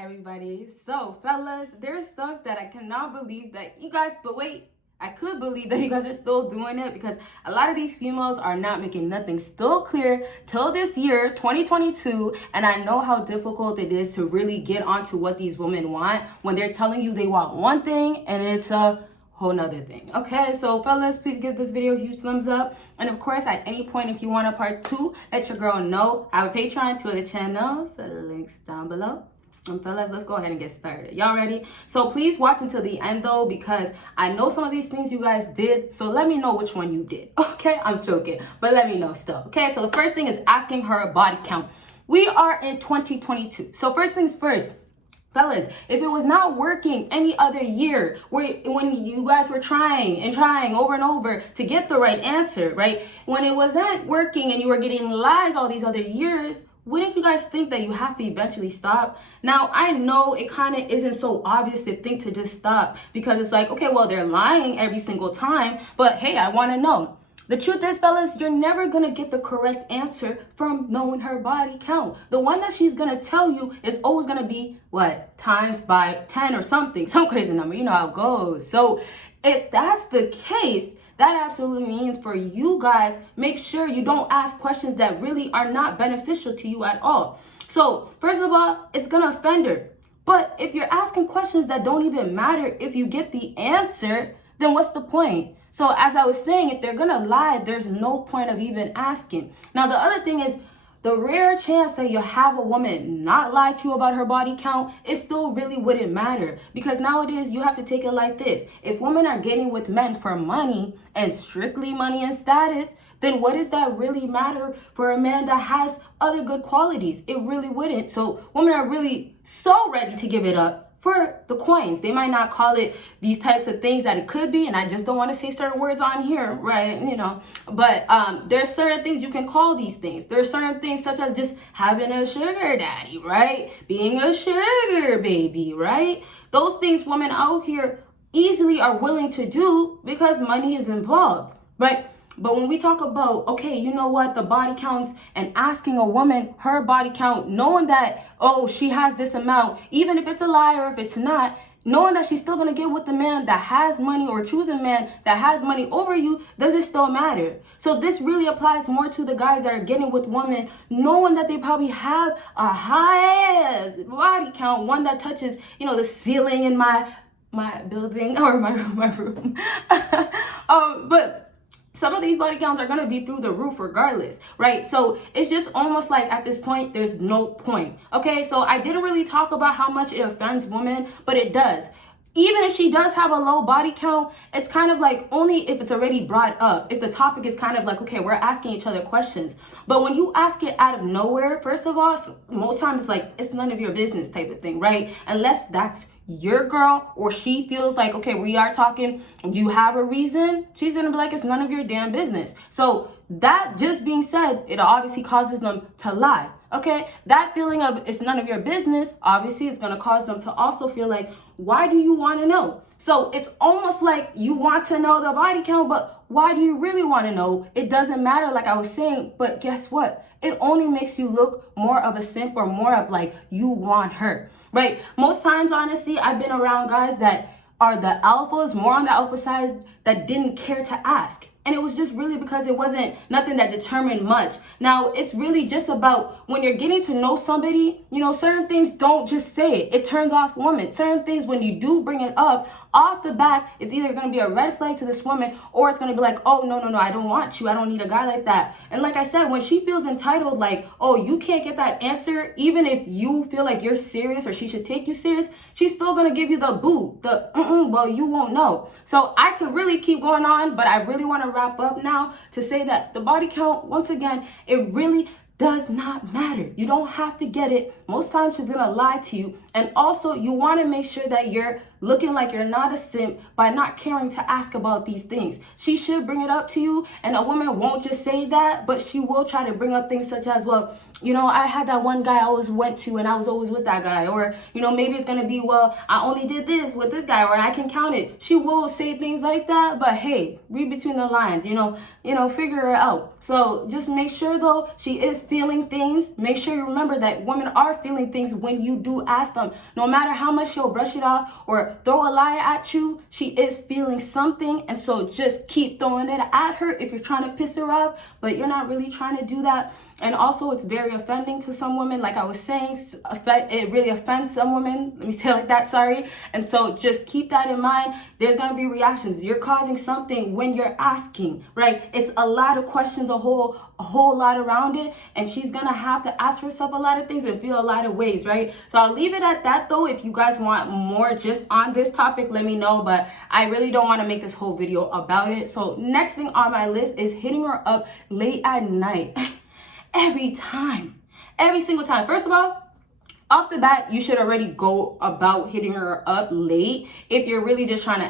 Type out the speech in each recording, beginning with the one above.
everybody. So, fellas, there's stuff that I cannot believe that you guys, but wait, I could believe that you guys are still doing it because a lot of these females are not making nothing still clear till this year, 2022. And I know how difficult it is to really get onto what these women want when they're telling you they want one thing and it's a whole nother thing. Okay, so fellas, please give this video a huge thumbs up. And of course, at any point, if you want a part 2, let your girl know. I have a Patreon, 2 other channels, the links down below. And fellas, let's go ahead and get started. Y'all ready? So please watch until the end though, because I know some of these things you guys did. So let me know which one you did. Okay, I'm joking, but let me know still. Okay, so the first thing is asking her body count. We are in 2022. So first things first. Fellas, if it was not working any other year when you guys were trying over and over to get the right answer, right? When it wasn't working and you were getting lies all these other years, wouldn't you guys think that you have to eventually stop? Now, I know it kind of isn't so obvious to think to just stop because it's like, okay, well, they're lying every single time, but hey, I want to know. The truth is, fellas, you're never going to get the correct answer from knowing her body count. The one that she's going to tell you is always going to be, what, times by 10 or something, some crazy number. You know how it goes. So if that's the case, that absolutely means for you guys, make sure you don't ask questions that really are not beneficial to you at all. So first of all, it's going to offend her. But if you're asking questions that don't even matter if you get the answer, then what's the point? So as I was saying, if they're going to lie, there's no point of even asking. Now, the other thing is the rare chance that you have a woman not lie to you about her body count, it still really wouldn't matter. Because nowadays, you have to take it like this. If women are getting with men for money and strictly money and status, then what does that really matter for a man that has other good qualities? It really wouldn't. So women are really so ready to give it up for the coins. They might not call it these types of things that it could be, and I just don't want to say certain words on here, right? You know, but there's certain things you can call these things. There's certain things such as just having a sugar daddy, right? Being a sugar baby, right? Those things women out here easily are willing to do because money is involved, right? But when we talk about, okay, you know what, the body counts and asking a woman her body count, knowing that, oh, she has this amount, even if it's a lie or if it's not, knowing that she's still going to get with the man that has money or choosing a man that has money over you, does it still matter? So this really applies more to the guys that are getting with women, knowing that they probably have a high-ass body count, one that touches, you know, the ceiling in my building or my room. But some of these body counts are going to be through the roof regardless, right? So it's just almost like at this point, there's no point. Okay, so I didn't really talk about how much it offends women, but it does. Even if she does have a low body count, it's kind of like only if it's already brought up, if the topic is kind of like, okay, we're asking each other questions. But when you ask it out of nowhere, first of all, most times it's like, it's none of your business type of thing, right? Unless that's your girl or she feels like, okay, we are talking, you have a reason, she's gonna be like, it's none of your damn business. So that just being said, it obviously causes them to lie. Okay, that feeling of it's none of your business, obviously it's gonna cause them to also feel like, why do you want to know? So it's almost like you want to know the body count, but why do you really want to know? It doesn't matter, like I was saying, but guess what? It only makes you look more of a simp or more of like you want her, right? Most times, honestly, I've been around guys that are the alphas, more on the alpha side, that didn't care to ask. And it was just really because it wasn't nothing that determined much. Now, it's really just about when you're getting to know somebody, you know, certain things don't just say it. It turns off women. Certain things, when you do bring it up, off the bat, it's either going to be a red flag to this woman or it's going to be like, oh, no, I don't want you. I don't need a guy like that. And like I said, when she feels entitled, like, oh, you can't get that answer, even if you feel like you're serious or she should take you serious, she's still going to give you the boot, well, you won't know. So I could really keep going on, but I really want to wrap up now to say that the body count, once again, it really does not matter. You don't have to get it. Most times she's gonna lie to you. And also you wanna make sure that you're looking like you're not a simp by not caring to ask about these things. She should bring it up to you, and a woman won't just say that, but she will try to bring up things such as, well, you know, I had that one guy I always went to and I was always with that guy. Or, you know, maybe it's going to be, well, I only did this with this guy, or I can count it. She will say things like that, but hey, read between the lines, you know, figure her out. So just make sure though, she is feeling things. Make sure you remember that women are feeling things when you do ask them. No matter how much she'll brush it off or throw a lie at you, she is feeling something. And so just keep throwing it at her if you're trying to piss her off, but you're not really trying to do that. And also, it's very offending to some women. Like I was saying, it really offends some women. Let me say it like that, sorry. And so just keep that in mind. There's going to be reactions. You're causing something when you're asking, right? It's a lot of questions, a whole lot around it. And she's going to have to ask herself a lot of things and feel a lot of ways, right? So I'll leave it at that, though. If you guys want more just on this topic, let me know. But I really don't want to make this whole video about it. So next thing on my list is hitting her up late at night. Every single time. First of all, off the bat, you should already go about hitting her up late if you're really just trying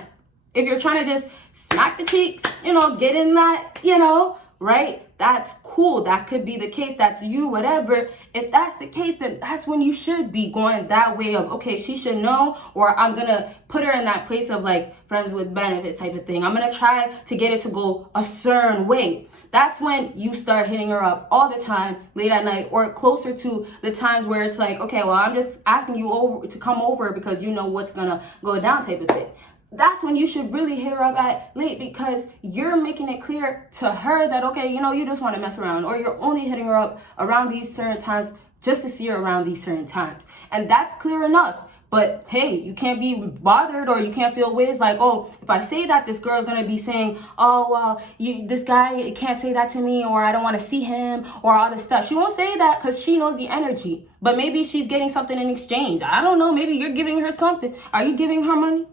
to just smack the cheeks, you know, get in that, you know, right? That's cool. That could be the case. That's you, whatever. If that's the case, then that's when you should be going that way of, okay, she should know, or I'm going to put her in that place of like friends with benefits type of thing. I'm going to try to get it to go a certain way. That's when you start hitting her up all the time, late at night, or closer to the times where it's like, okay, well, I'm just asking you over to come over because you know what's going to go down type of thing. That's when you should really hit her up at late, because you're making it clear to her that, okay, you know, you just want to mess around, or you're only hitting her up around these certain times just to see her around these certain times. And that's clear enough. But hey, you can't be bothered, or you can't feel ways like, oh, if I say that, this girl's going to be saying, oh, well, this guy can't say that to me, or I don't want to see him, or all this stuff. She won't say that because she knows the energy. But maybe she's getting something in exchange. I don't know. Maybe you're giving her something. Are you giving her money?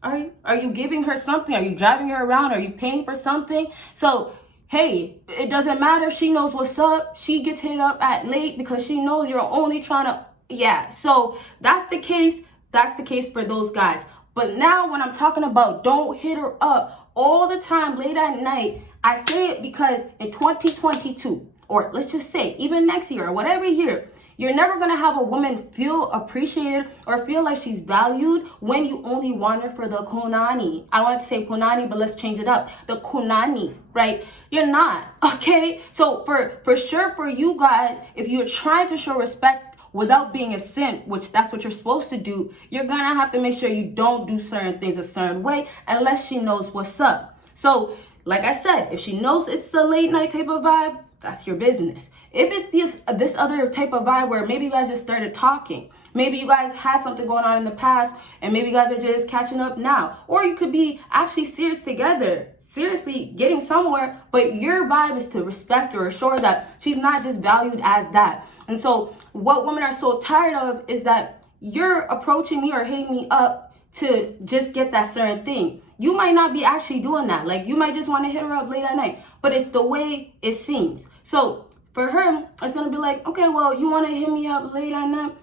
Are you giving her something? Are you driving her around? Are you paying for something? So, hey, it doesn't matter. She knows what's up. She gets hit up at late because she knows you're only trying to, yeah. So that's the case. That's the case for those guys. But now when I'm talking about don't hit her up all the time late at night, I say it because in 2022, or let's just say even next year or whatever year, you're never going to have a woman feel appreciated or feel like she's valued when you only want her for the kunani. I wanted to say punani, but let's change it up. The kunani, right? You're not, okay? So for sure for you guys, if you're trying to show respect without being a simp, which that's what you're supposed to do, you're going to have to make sure you don't do certain things a certain way unless she knows what's up. So like I said, if she knows it's the late night type of vibe, that's your business. If it's this other type of vibe where maybe you guys just started talking, maybe you guys had something going on in the past, and maybe you guys are just catching up now, or you could be actually serious together, seriously getting somewhere, but your vibe is to respect her or show her that she's not just valued as that. And so what women are so tired of is that you're approaching me or hitting me up to just get that certain thing. You might not be actually doing that. Like, you might just want to hit her up late at night, but it's the way it seems. So for her, it's going to be like, okay, well, you want to hit me up late at night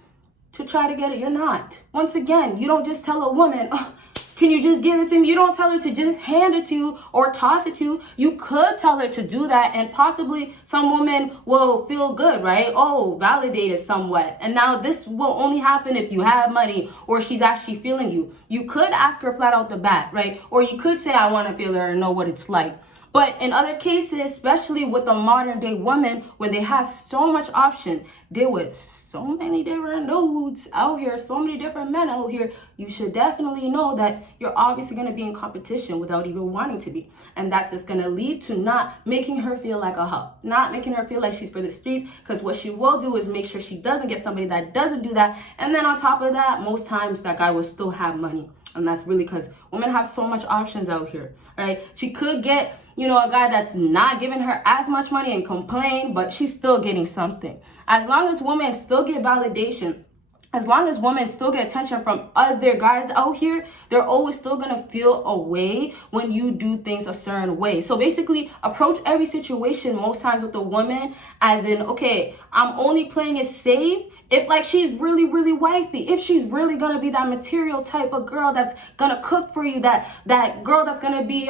to try to get it. You're not. Once again, you don't just tell a woman, oh, can you just give it to me? You don't tell her to just hand it to you or toss it to you. You could tell her to do that, and possibly some women will feel good, right? Oh, validated somewhat. And now this will only happen if you have money or she's actually feeling you. You could ask her flat out the bat, right? Or you could say, I want to feel her and know what it's like. But in other cases, especially with the modern day woman, when they have so much option, deal with so many different dudes out here, so many different men out here, you should definitely know that you're obviously going to be in competition without even wanting to be. And that's just going to lead to not making her feel like a hoe, not making her feel like she's for the streets, because what she will do is make sure she doesn't get somebody that doesn't do that. And then on top of that, most times that guy will still have money. And that's really because women have so much options out here, right? She could get, you know, a guy that's not giving her as much money and complain, but she's still getting something. As long as women still get validation, as long as women still get attention from other guys out here, they're always still going to feel a way when you do things a certain way. So basically, approach every situation most times with a woman as in, okay, I'm only playing it safe if like she's really, really wifey, if she's really going to be that material type of girl that's going to cook for you, that girl that's going to be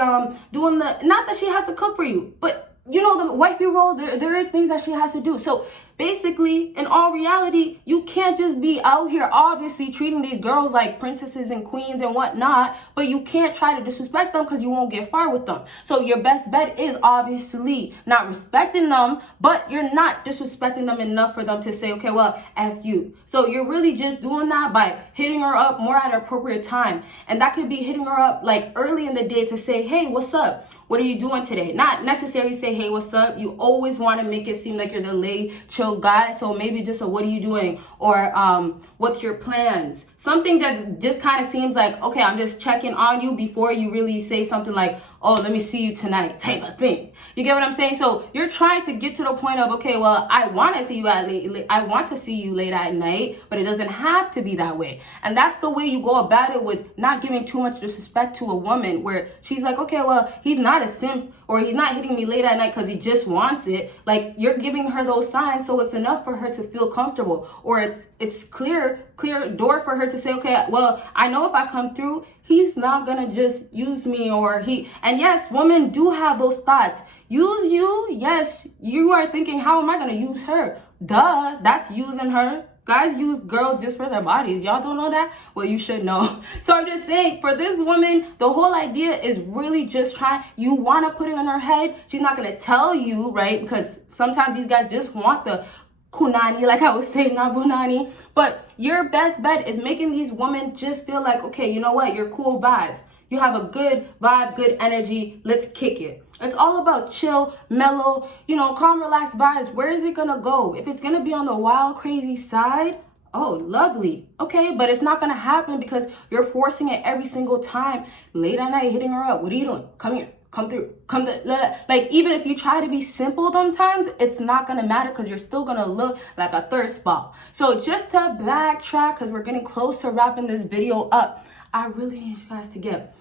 doing the, not that she has to cook for you, but you know, the wifey role, there is things that she has to do. So Basically, in all reality, you can't just be out here obviously treating these girls like princesses and queens and whatnot, but you can't try to disrespect them because you won't get far with them. So your best bet is obviously not respecting them, but you're not disrespecting them enough for them to say, okay, well, F you. So you're really just doing that by hitting her up more at an appropriate time. And that could be hitting her up like early in the day to say, hey, what's up? What are you doing today? Not necessarily say, hey, what's up? You always want to make it seem like you're the lay, chill guy. So maybe just a, what are you doing? Or what's your plans? Something that just kind of seems like, okay, I'm just checking on you before you really say something like, oh, let me see you tonight type of thing. You get what I'm saying? So you're trying to get to the point of, okay, well, I want to see you I want to see you late at night, but it doesn't have to be that way. And that's the way you go about it, with not giving too much disrespect to a woman, where she's like, okay, well, he's not a simp, or he's not hitting me late at night because he just wants it. Like, you're giving her those signs, so it's enough for her to feel comfortable, or it's clear door for her to say, okay, well, I know if I come through, he's not gonna just use me, and yes, women do have those thoughts. Use you, yes, you are thinking, how am I gonna use her? Duh, that's using her. Guys use girls just for their bodies. Y'all don't know that? Well, you should know. So I'm just saying, for this woman, the whole idea is really just you want to put it in her head. She's not going to tell you, right? Because sometimes these guys just want the kunani, like I was saying, not bunani. But your best bet is making these women just feel like, okay, you know what? You're cool vibes. You have a good vibe, good energy. Let's kick it. It's all about chill, mellow, calm, relaxed vibes. Where is it going to go? If it's going to be on the wild, crazy side, oh, lovely. Okay, but it's not going to happen because you're forcing it every single time. Late at night, hitting her up. What are you doing? Come here. Come through. Like, even if you try to be simple sometimes, it's not going to matter because you're still going to look like a thirst ball. So just to backtrack, because we're getting close to wrapping this video up, I really need you guys to get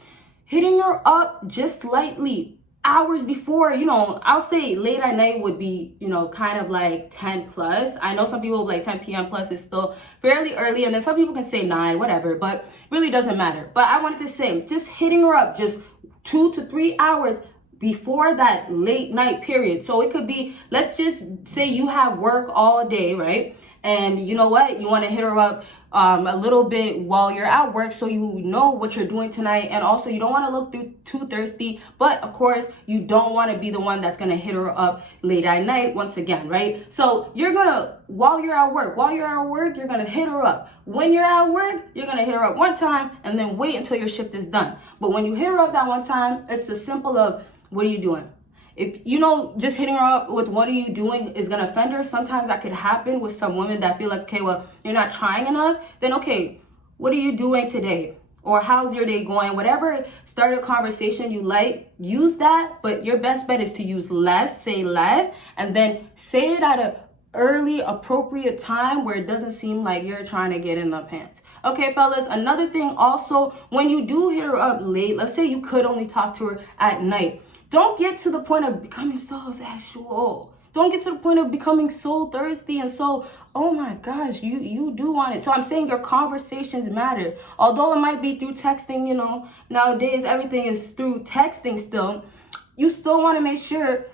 hitting her up just lightly hours before. I'll say late at night would be, kind of like 10 plus. I know some people will be like 10 p.m. plus is still fairly early, and then some people can say 9, whatever, but really doesn't matter. But I wanted to say, just hitting her up just 2 to 3 hours before that late night period. So it could be, let's just say you have work all day, right? And you know what? You want to hit her up a little bit while you're at work, so you know what you're doing tonight. And also, you don't want to look too thirsty, but of course, you don't want to be the one that's going to hit her up late at night once again, right? So you're going to, while you're at work, you're going to hit her up. When you're at work, you're going to hit her up one time and then wait until your shift is done. But when you hit her up that one time, it's the simple of, what are you doing? If just hitting her up with what are you doing is gonna offend her. Sometimes that could happen with some women that feel like, okay, well, you're not trying enough. Then okay, what are you doing today? Or how's your day going? Whatever start a conversation you like, use that. But your best bet is to use less, say less, and then say it at a early, appropriate time where it doesn't seem like you're trying to get in the pants. Okay, fellas, another thing also, when you do hit her up late, let's say you could only talk to her at night, don't get to the point of becoming so sexual. Don't get to the point of becoming so thirsty and so, oh my gosh, you do want it. So I'm saying your conversations matter. Although it might be through texting, nowadays everything is through texting still. You still want to make sure,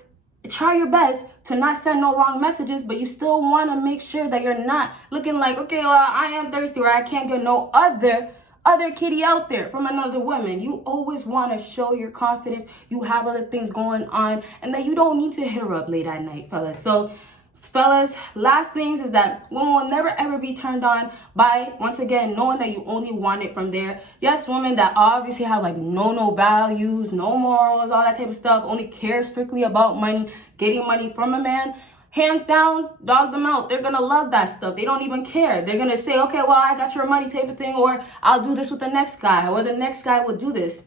try your best to not send no wrong messages, but you still want to make sure that you're not looking like, okay, well, I am thirsty, or I can't get no other kitty out there from another woman. You always want to show your confidence. You have other things going on, and that you don't need to hit her up late at night, fellas. So, fellas, last things is that women will never ever be turned on by, once again, knowing that you only want it from there. Yes, women that obviously have like no values, no morals, all that type of stuff, only care strictly about money, getting money from a man. Hands down, dog them out. They're going to love that stuff. They don't even care. They're going to say, okay, well, I got your money type of thing, or I'll do this with the next guy, or the next guy will do this.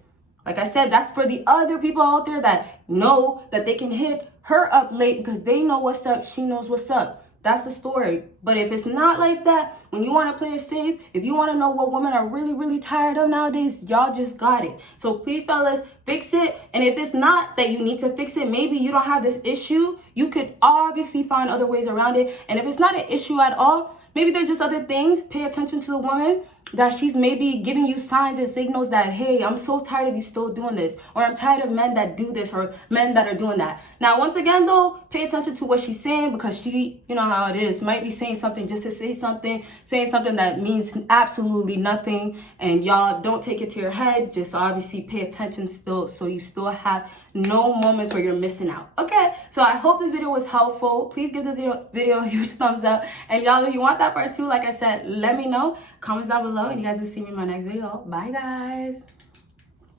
Like I said, that's for the other people out there that know that they can hit her up late because they know what's up. She knows what's up. That's the story. But if it's not like that, when you want to play it safe, if you want to know what women are really, really tired of nowadays, y'all just got it. So please, fellas, fix it. And if it's not that you need to fix it, maybe you don't have this issue, you could obviously find other ways around it. And if it's not an issue at all, maybe there's just other things. Pay attention to the woman that she's maybe giving you signs and signals that, hey, I'm so tired of you still doing this, or I'm tired of men that do this, or men that are doing that. Now, once again, though, pay attention to what she's saying, because she, you know how it is, might be saying something just to say something, saying something that means absolutely nothing, and y'all don't take it to your head. Just obviously pay attention still, so you still have no moments where you're missing out. Okay, so I hope this video was helpful. Please give this video a huge thumbs up, and y'all, if you want that part 2, like I said, let me know. Comments down below, and you guys will see me in my next video. Bye, guys.